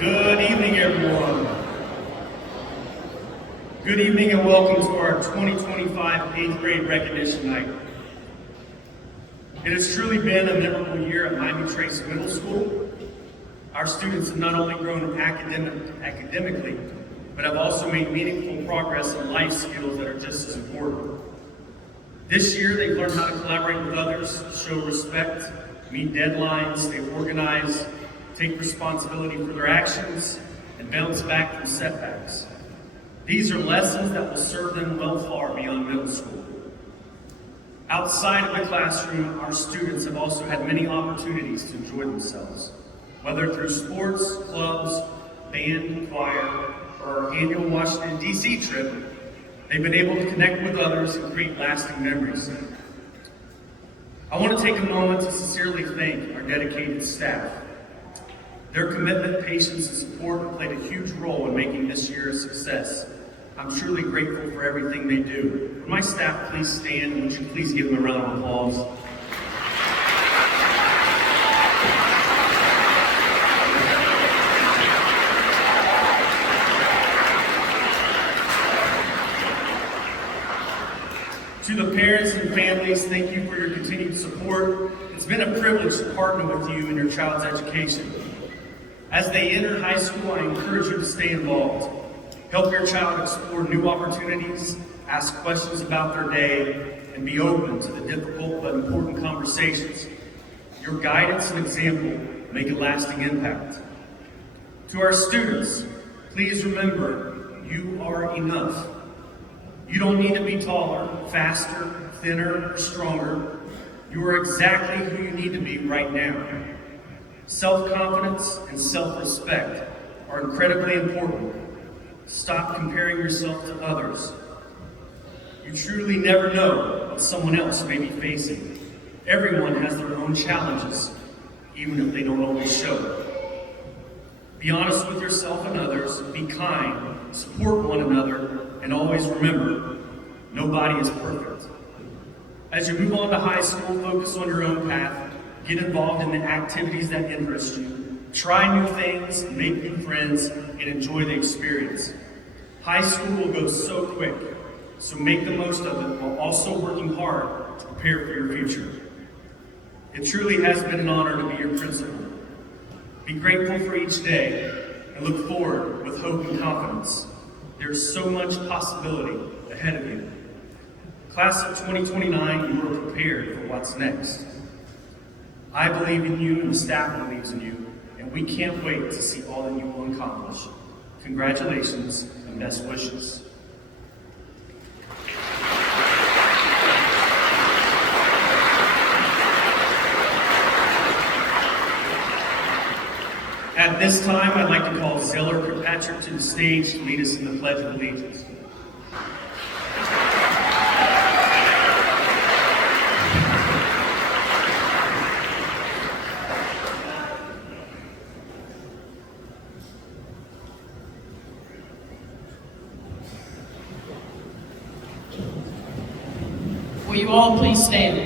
Good evening, everyone. Good evening and welcome to our 2025 8th grade recognition night. It has truly been a memorable year at Miami Trace Middle School. Our students have not only grown academically, but have also made meaningful progress in life skills that are just as important. This year, they've learned how to collaborate with others, show respect, meet deadlines, stay organized, take responsibility for their actions, and bounce back from setbacks. These are lessons that will serve them well far beyond middle school. Outside of the classroom, our students have also had many opportunities to enjoy themselves, whether through sports, clubs, band, choir, or our annual Washington, D.C. trip. They've been able to connect with others and create lasting memories. I want to take a moment to sincerely thank our dedicated staff. Their commitment, patience, and support have played a huge role in making this year a success. I'm truly grateful for everything they do. Would my staff please stand, and would you please give them a round of applause? To the parents and families, thank you for your continued support. It's been a privilege to partner with you in your child's education. As they enter high school, I encourage you to stay involved. Help your child explore new opportunities, ask questions about their day, and be open to the difficult but important conversations. Your guidance and example make a lasting impact. To our students, please remember, you are enough. You don't need to be taller, faster, thinner, or stronger. You are exactly who you need to be right now. Self-confidence and self-respect are incredibly important. Stop comparing yourself to others. You truly never know what someone else may be facing. Everyone has their own challenges, even if they don't always show it. Be honest with yourself and others, be kind, support one another, and always remember, nobody is perfect. As you move on to high school, focus on your own path. Get involved in the activities that interest you. Try new things, make new friends, and enjoy the experience. High school will go so quick, so make the most of it while also working hard to prepare for your future. It truly has been an honor to be your principal. Be grateful for each day and look forward with hope and confidence. There's so much possibility ahead of you. Class of 2029, you are prepared for what's next. I believe in you and the staff believes in you, and we can't wait to see all that you will accomplish. Congratulations and best wishes. At this time, I'd like to call Zeller Kirkpatrick to the stage to lead us in the Pledge of Allegiance. Will you all please stand?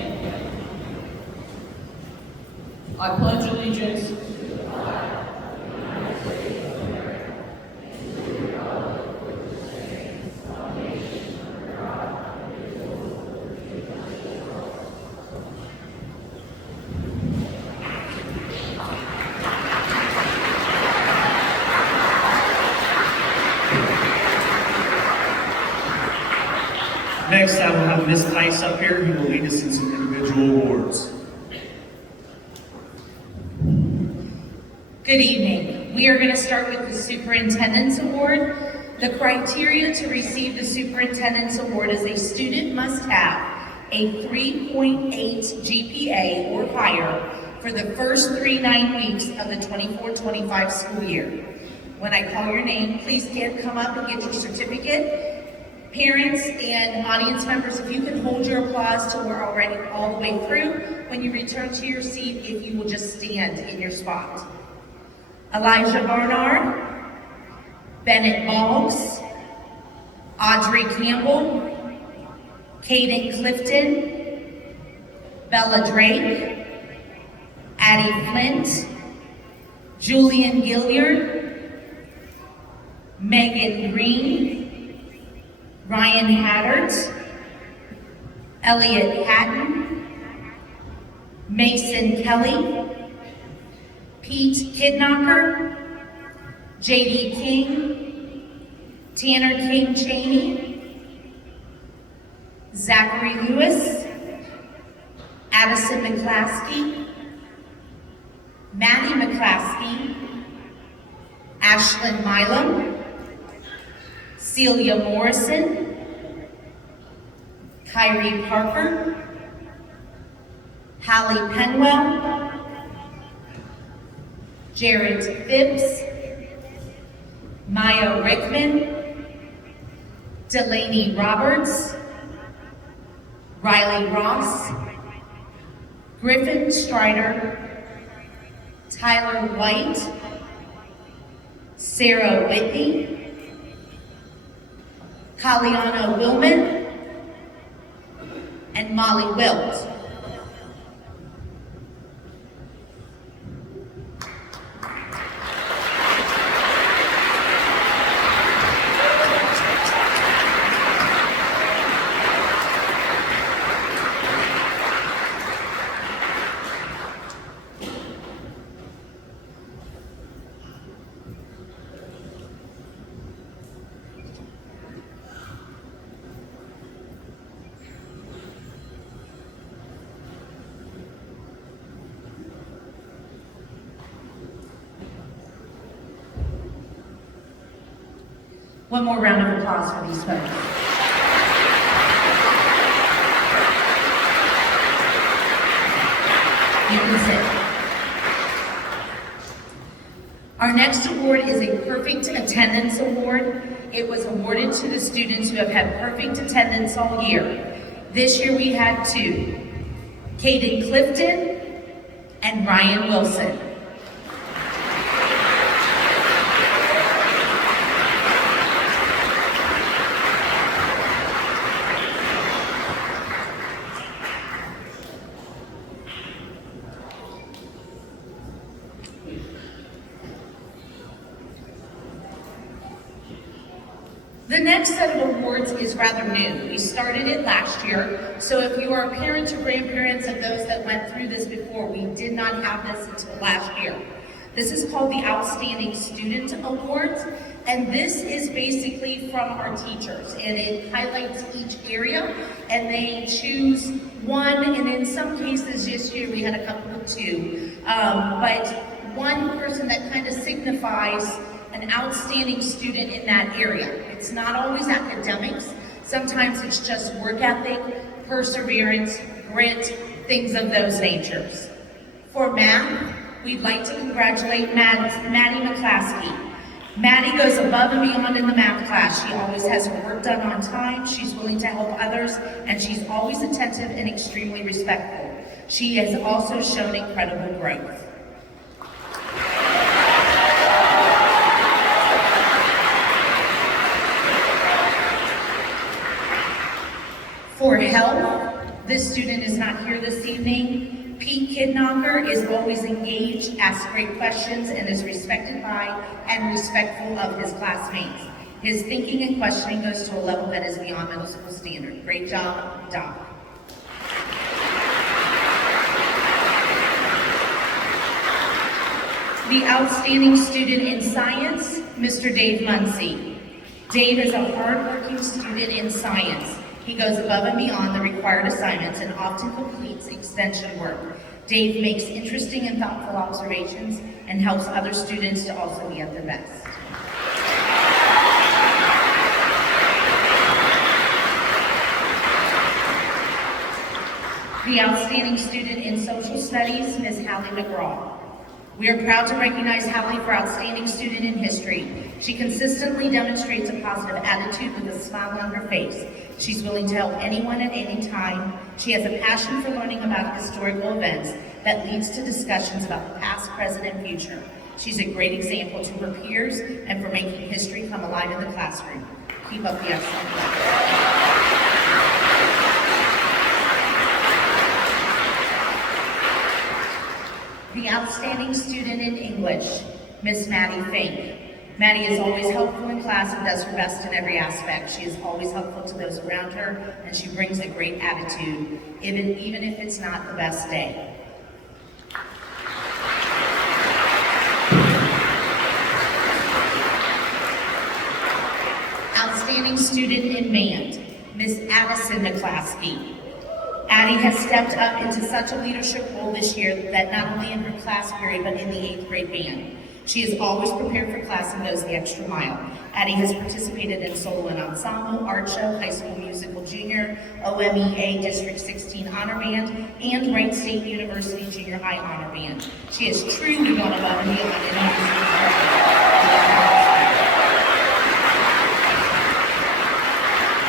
I pledge allegiance to the flag of the United States of America and to the republic for which it stands, one nation under God, indivisible, with liberty and justice. Next, I will have Ms. Tice up here who will lead us in some individual awards. Good evening. We are going to start with the Superintendent's Award. The criteria to receive the Superintendent's Award is a student must have a 3.8 GPA or higher for the first 9 weeks of the 24-25 school year. When I call your name, please come up and get your certificate. Parents and audience members, if you can hold your applause till we're already all the way through. When you return to your seat, if you will just stand in your spot. Elijah Barnard, Bennett Boggs, Audrey Campbell, Caden Clifton, Bella Drake, Addie Flint, Julian Gilliard, Megan Green, Ryan Haddert, Elliot Hatton, Mason Kelly, Pete Kidnocker, J.D. King, Tanner King Cheney, Zachary Lewis, Addison McClaskey, Maddie McClaskey, Ashlyn Milam, Celia Morrison, Kyrie Parker, Hallie Penwell, Jared Phipps, Maya Rickman, Delaney Roberts, Riley Ross, Griffin Strider, Tyler White, Sarah Whitney, Kaliana Willman, and Molly Wilt. One more round of applause for these folks. You can sit. Our next award is a Perfect Attendance Award. It was awarded to the students who have had perfect attendance all year. This year we had two, Caden Clifton and Ryan Wilson. The next set of awards is rather new. We started it last year, so if you are parents or grandparents of those that went through this before, we did not have this until last year. This is called the Outstanding Student Awards, and this is basically from our teachers, and it highlights each area, and they choose one, and in some cases this year we had a couple of two, but one person that kind of signifies an outstanding student in that area. It's not always academics. Sometimes it's just work ethic, perseverance, grit, things of those natures. For math, we'd like to congratulate Maddie McClaskey. Maddie goes above and beyond in the math class. She always has her work done on time, she's willing to help others, and she's always attentive and extremely respectful. She has also shown incredible growth. For health, this student is not here this evening. Pete Kidnocker is always engaged, asks great questions, and is respected by and respectful of his classmates. His thinking and questioning goes to a level that is beyond middle school standard. Great job, Doc. The outstanding student in science, Mr. Dave Muncie. Dave is a hard-working student in science. He goes above and beyond the required assignments and often completes extension work. Dave makes interesting and thoughtful observations and helps other students to also be at their best. The outstanding student in social studies, Ms. Hallie McGraw. We are proud to recognize Hallie for outstanding student in history. She consistently demonstrates a positive attitude with a smile on her face. She's willing to help anyone at any time. She has a passion for learning about historical events that leads to discussions about the past, present, and future. She's a great example to her peers and for making history come alive in the classroom. Keep up the excellent work. The outstanding student in English, Miss Maddie Fink. Maddie is always helpful in class and does her best in every aspect. She is always helpful to those around her, and she brings a great attitude, even if it's not the best day. Outstanding student in band, Miss Addison McClaskey. Addie has stepped up into such a leadership role this year that not only in her class period, but in the 8th grade band. She is always prepared for class and goes the extra mile. Addie has participated in solo and ensemble, art show, high school musical junior, OMEA District 16 honor band, and Wright State University junior high honor band. She has truly gone above and beyond in her musical career.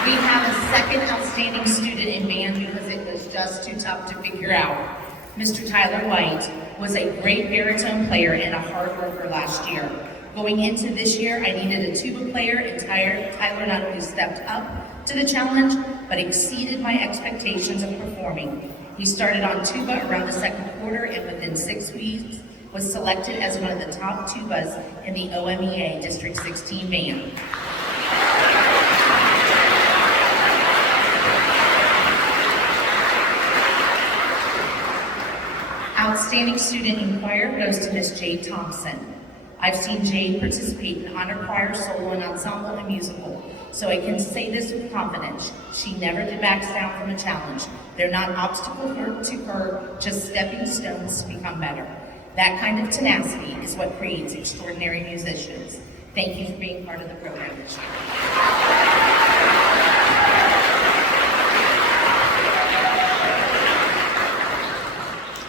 We have a second outstanding student in band because it was just too tough to figure out. Mr. Tyler White was a great baritone player and a hard worker last year. Going into this year, I needed a tuba player, and Tyler not only stepped up to the challenge, but exceeded my expectations of performing. He started on tuba around the second quarter, and within 6 weeks, was selected as one of the top tubas in the OMEA District 16 band. Outstanding student in choir goes to Miss Jade Thompson. I've seen Jade participate in honor choir, solo and ensemble, and musical, so I can say this with confidence. She never backs down from a challenge. They're not obstacles to her, just stepping stones to become better. That kind of tenacity is what creates extraordinary musicians. Thank you for being part of the program this year.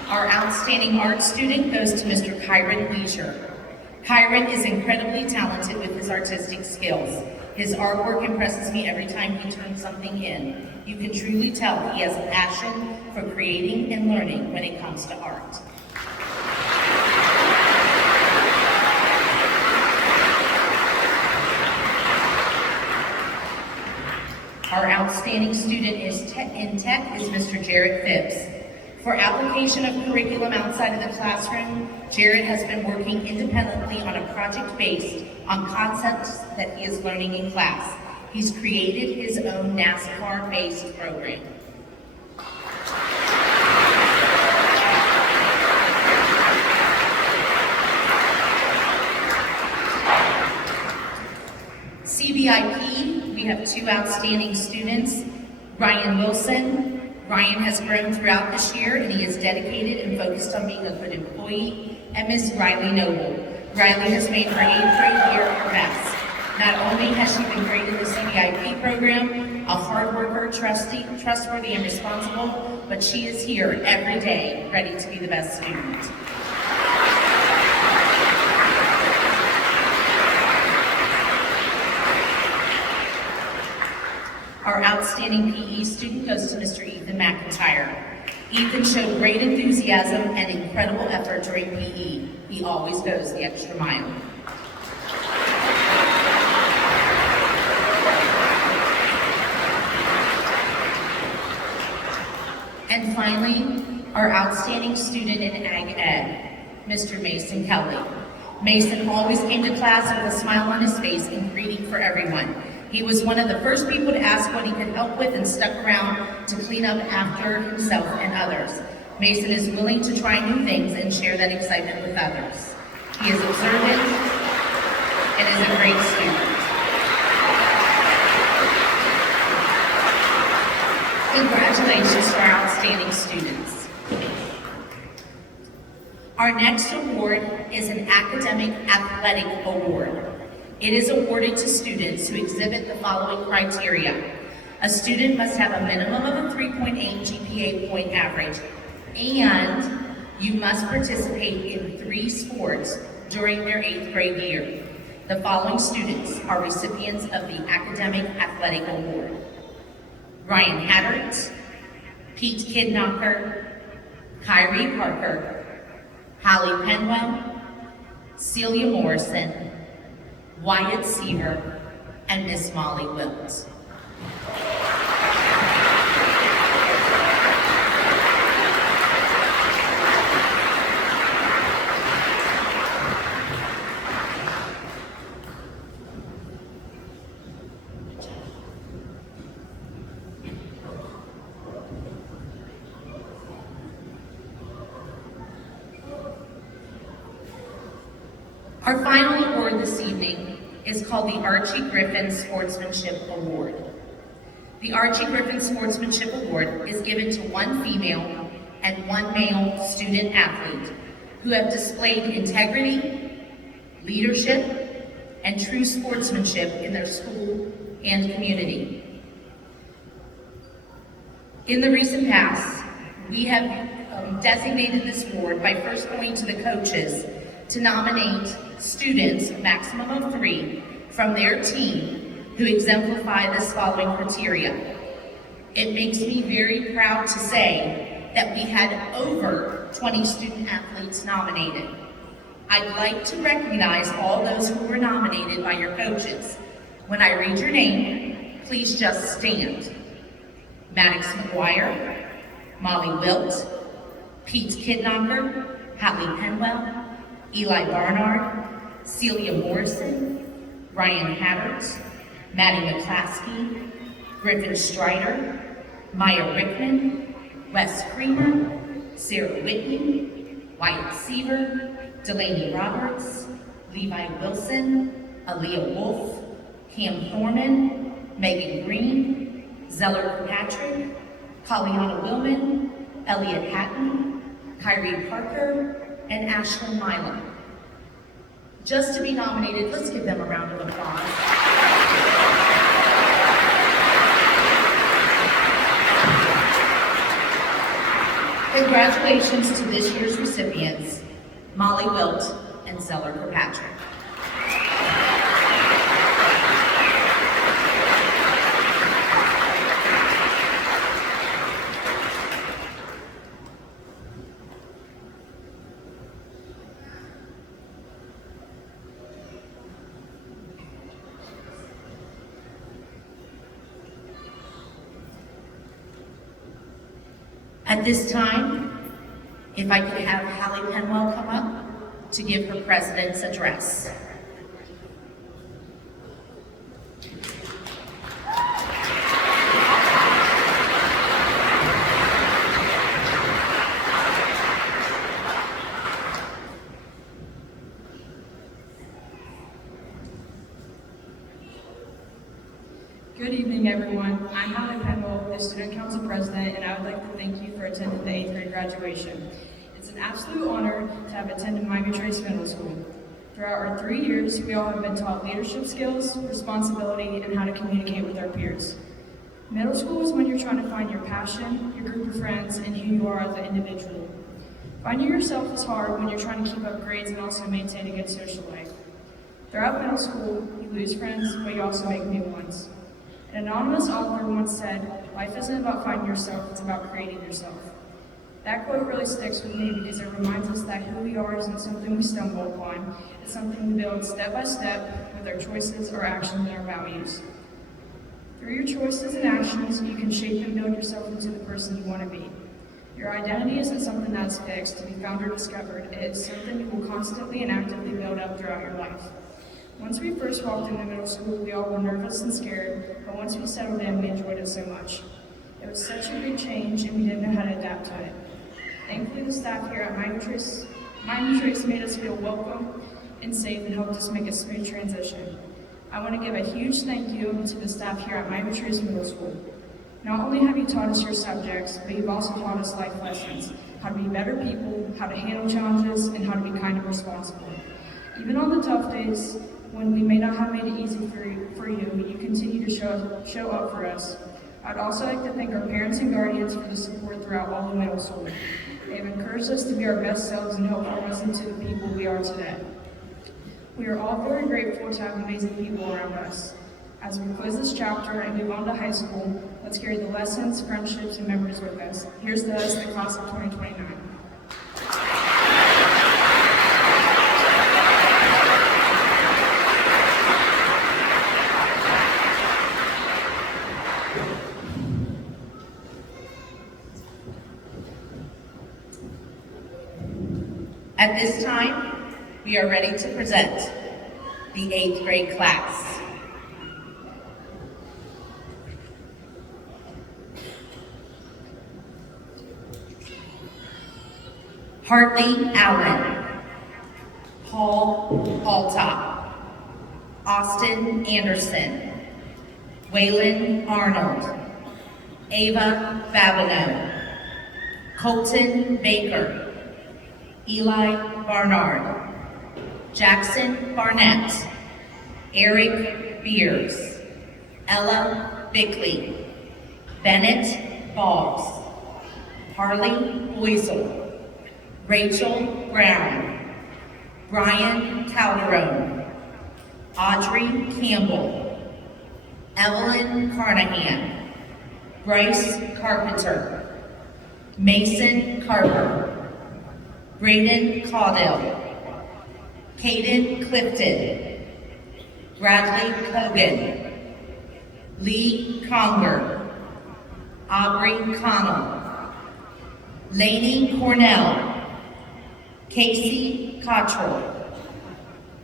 Our outstanding art student goes to Mr. Kyron Leisure. Kyron is incredibly talented with his artistic skills. His artwork impresses me every time he turns something in. You can truly tell he has a passion for creating and learning when it comes to art. Our outstanding student in tech is Mr. Jared Phipps. For application of curriculum outside of the classroom, Jared has been working independently on a project based on concepts that he is learning in class. He's created his own NASCAR-based program. CBIP, we have 2 outstanding students, Ryan Wilson. Ryan has grown throughout this year, and he is dedicated and focused on being a good employee, and Ms. Riley Noble. Riley has made her 8th grade year her best. Not only has she been great in the CBIP program, a hard worker, trustworthy, and responsible, but she is here every day, ready to be the best student. Our outstanding PE student goes to Mr. Ethan McIntyre. Ethan showed great enthusiasm and incredible effort during PE. He always goes the extra mile. And finally, our outstanding student in Ag Ed, Mr. Mason Kelly. Mason always came to class with a smile on his face and greeting for everyone. He was one of the first people to ask what he could help with and stuck around to clean up after himself and others. Mason is willing to try new things and share that excitement with others. He is observant and is a great student. Congratulations to our outstanding students. Our next award is an Academic Athletic Award. It is awarded to students who exhibit the following criteria. A student must have a minimum of a 3.8 GPA point average, and you must participate in 3 sports during their 8th grade year. The following students are recipients of the Academic Athletic Award. Ryan Haddert, Pete Kidknocker, Kyrie Parker, Hallie Penwell, Celia Morrison, Wyatt Seaver, and Miss Molly Wilt. Our final award this evening is called the Archie Griffin Sportsmanship Award. The Archie Griffin Sportsmanship Award is given to one female and one male student athlete who have displayed integrity, leadership, and true sportsmanship in their school and community. In the recent past, we have designated this award by first going to the coaches to nominate students, a maximum of 3, from their team who exemplify this following criteria. It makes me very proud to say that we had over 20 student athletes nominated. I'd like to recognize all those who were nominated by your coaches. When I read your name, please just stand. Maddox McGuire, Molly Wilt, Pete Kidknocker, Hallie Penwell, Eli Barnard, Celia Morrison, Ryan Haddert, Maddie McClaskey, Griffin Strider, Maya Rickman, Wes Creamer, Sarah Whitney, Wyatt Seaver, Delaney Roberts, Levi Wilson, Aaliyah Wolf, Cam Thorman, Megan Green, Zeller Kirkpatrick, Pollyanna Willman, Elliot Hatton, Kyrie Parker, and Ashlyn Mila. Just to be nominated, let's give them a round of applause. Congratulations to this year's recipients, Molly Wilt and Zeller Kirkpatrick. At this time, if I could have Hallie Penwell come up to give her president's address. Good evening, everyone. I'm Hallie Penwell, the Student Council President, and I would like to thank you for attending the 8th grade graduation. It's an absolute honor to have attended Miami Trace Middle School. Throughout our 3 years, we all have been taught leadership skills, responsibility, and how to communicate with our peers. Middle school is when you're trying to find your passion, your group of friends, and who you are as an individual. Finding yourself is hard when you're trying to keep up grades and also maintain a good social life. Throughout middle school, you lose friends, but you also make new ones. An anonymous author once said, "Life isn't about finding yourself, it's about creating yourself." That quote really sticks with me because it reminds us that who we are isn't something we stumble upon, it's something we build step by step with our choices, our actions, and our values. Through your choices and actions, you can shape and build yourself into the person you want to be. Your identity isn't something that's fixed, to be found or discovered, it is something you will constantly and actively build up throughout your life. Once we first walked into middle school, we all were nervous and scared, but once we settled in, we enjoyed it so much. It was such a big change, and we didn't know how to adapt to it. Thankfully, the staff here at Miami Trace made us feel welcome and safe and helped us make a smooth transition. I want to give a huge thank you to the staff here at Miami Trace Middle School. Not only have you taught us your subjects, but you've also taught us life lessons, how to be better people, how to handle challenges, and how to be kind and responsible. Even on the tough days, when we may not have made it easy for you, you continue to show up for us. I'd also like to thank our parents and guardians for the support throughout all of middle school. They have encouraged us to be our best selves and helped form us into the people we are today. We are all very grateful to have amazing people around us. As we close this chapter and move on to high school, let's carry the lessons, friendships, and memories with us. Here's to us, the class of 2029. At this time, we are ready to present the 8th grade class. Hartley Allen, Paul Altop, Austin Anderson, Waylon Arnold, Ava Babineau, Colton Baker, Eli Barnard, Jackson Barnett, Eric Beers, Ella Bickley, Bennett Boggs, Harley Boisel, Rachel Brown, Brian Calderon, Audrey Campbell, Evelyn Carnahan, Bryce Carpenter, Mason Carper, Braden Caudell, Caden Clifton, Bradley Cogan, Lee Conger, Aubrey Connell, Lainey Cornell, Casey Cottrell,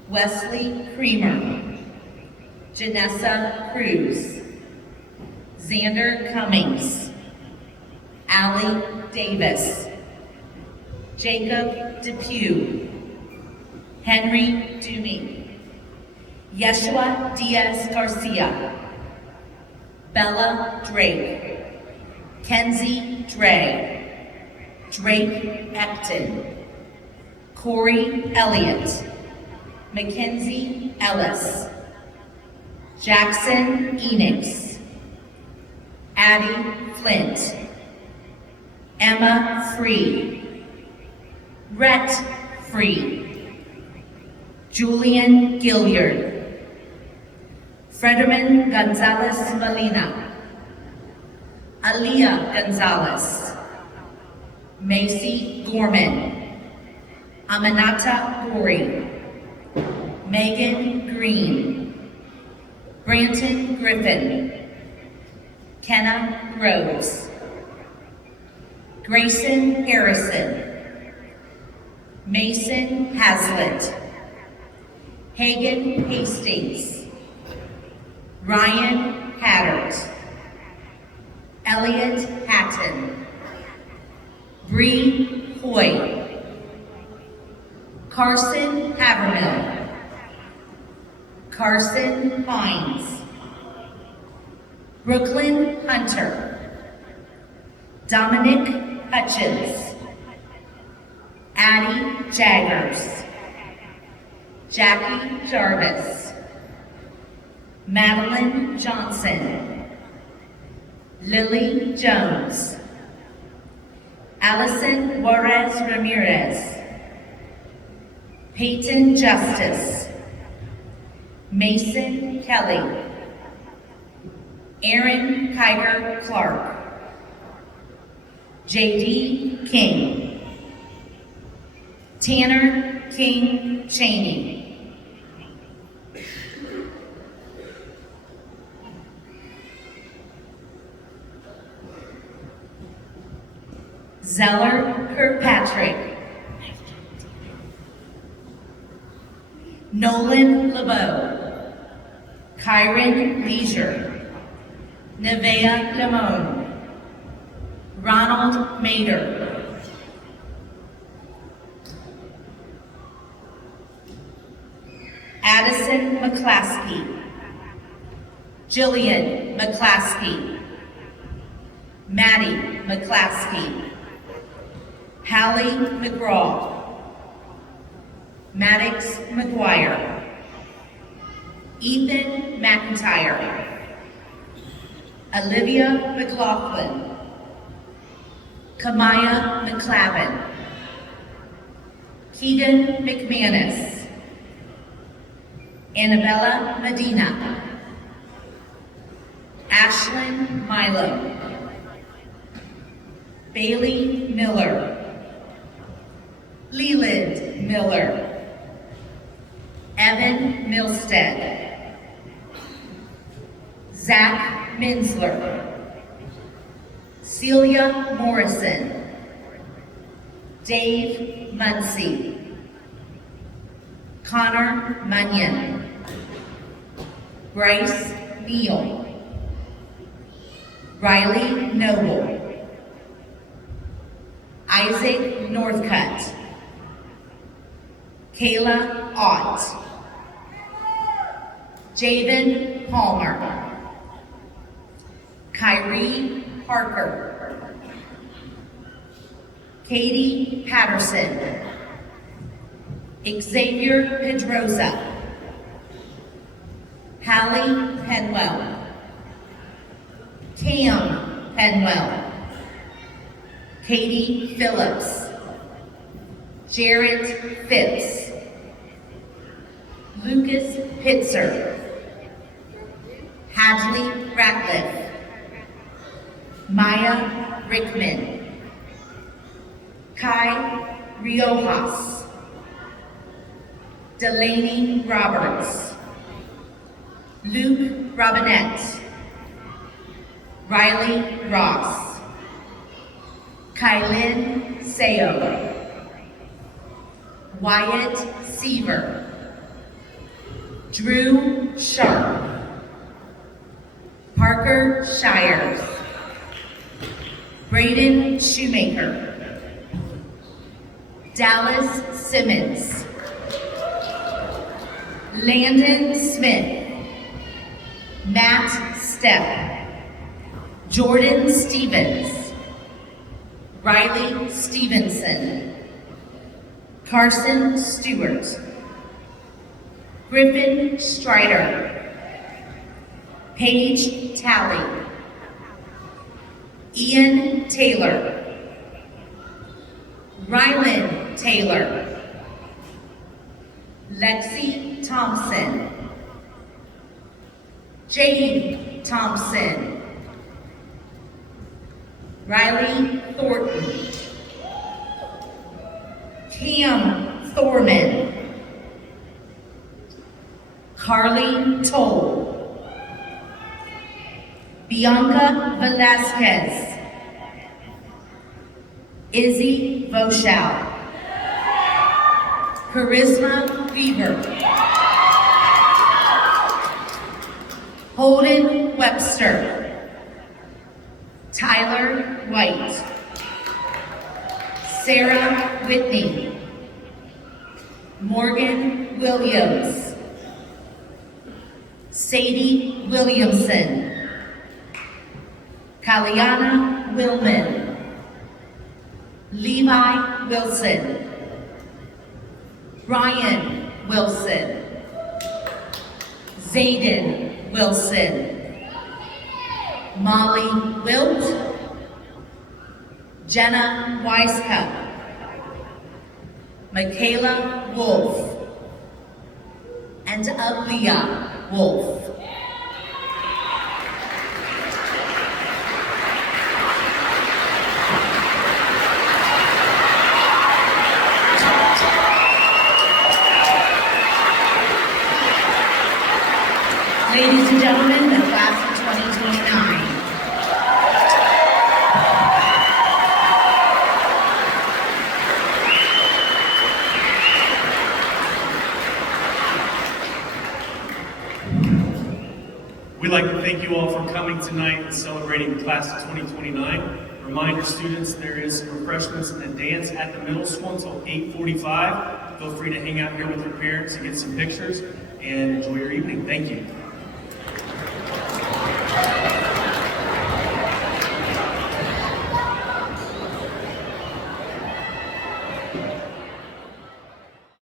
Wesley Creamer, Janessa Cruz, Xander Cummings, Allie Davis, Jacob Depew, Henry Dumey, Yeshua Diaz Garcia, Bella Drake, Kenzie Dre, Drake Ecton, Corey Elliott, Mackenzie Ellis, Jackson Enix, Addie Flint, Emma Free, Rhett Free, Julian Gilliard, Frederman Gonzalez Molina, Aaliyah Gonzalez, Macy Gorman, Aminata Gori, Megan Green, Branton Griffin, Kenna Rhodes, Grayson Harrison, Mason Hazlitt, Hagen Hastings, Ryan Hattert, Elliot Hatton, Bree Hoy, Carson Havermill, Carson Hines, Brooklyn Hunter, Dominic Hutchins, Addie Jaggers, Jackie Jarvis, Madeline Johnson, Lily Jones, Allison Juarez Ramirez, Peyton Justice, Mason Kelly, Aaron Kiger Clark, J.D. King, Tanner King Cheney, Zeller Kirkpatrick, Nolan LeBeau, Kyron Leisure, Nevea Limon, Ronald Mader, Addison McClaskey, Jillian McClaskey, Maddie McClaskey, Hallie McGraw, Maddox McGuire, Ethan McIntyre, Olivia McLaughlin, Kamaya McClavin, Keegan McManus, Annabella Medina, Ashlyn Milo, Bailey Miller, Leland Miller, Evan Milstead, Zach Minsler, Celia Morrison, Dave Muncie, Connor Munyon, Bryce Neal, Riley Noble, Isaac Northcutt, Kayla Ott, Javen Palmer, Kyrie Parker, Katie Patterson, Xavier Pedrosa, Hallie Penwell, Cam Penwell, Katie Phillips, Jarrett Phipps, Lucas Pitzer, Hadley Ratcliffe, Maya Rickman, Kai Riojas, Delaney Roberts, Luke Robinette, Riley Ross, Kylin Seo, Wyatt Seaver, Drew Sharp, Parker Shires, Braden Shoemaker, Dallas Simmons, Landon Smith, Matt Stepp, Jordan Stevens, Riley Stevenson, Carson Stewart, Griffin Strider, Paige Talley, Ian Taylor, Rylan Taylor, Lexi Thompson, Jade Thompson, Riley Thornton, Cam Thorman, Carly Toll, Bianca Velasquez, Izzy Voshal, Charisma Weaver, Holden Webster, Tyler White, Sarah Whitney, Morgan Williams, Sadie Williamson, Kaliana Willman, Levi Wilson, Ryan Wilson, Zayden Wilson, Molly Wilt, Jenna Weiskup, Michaela Wolf, and Aaliyah Wolf. Ladies and gentlemen, the class of 2029. We'd like to thank you all for coming tonight and celebrating the class of 2029. Reminder students, there is refreshments and a dance at the middle school until 8:45. Feel free to hang out here with your parents and get some pictures and enjoy your evening. Thank you.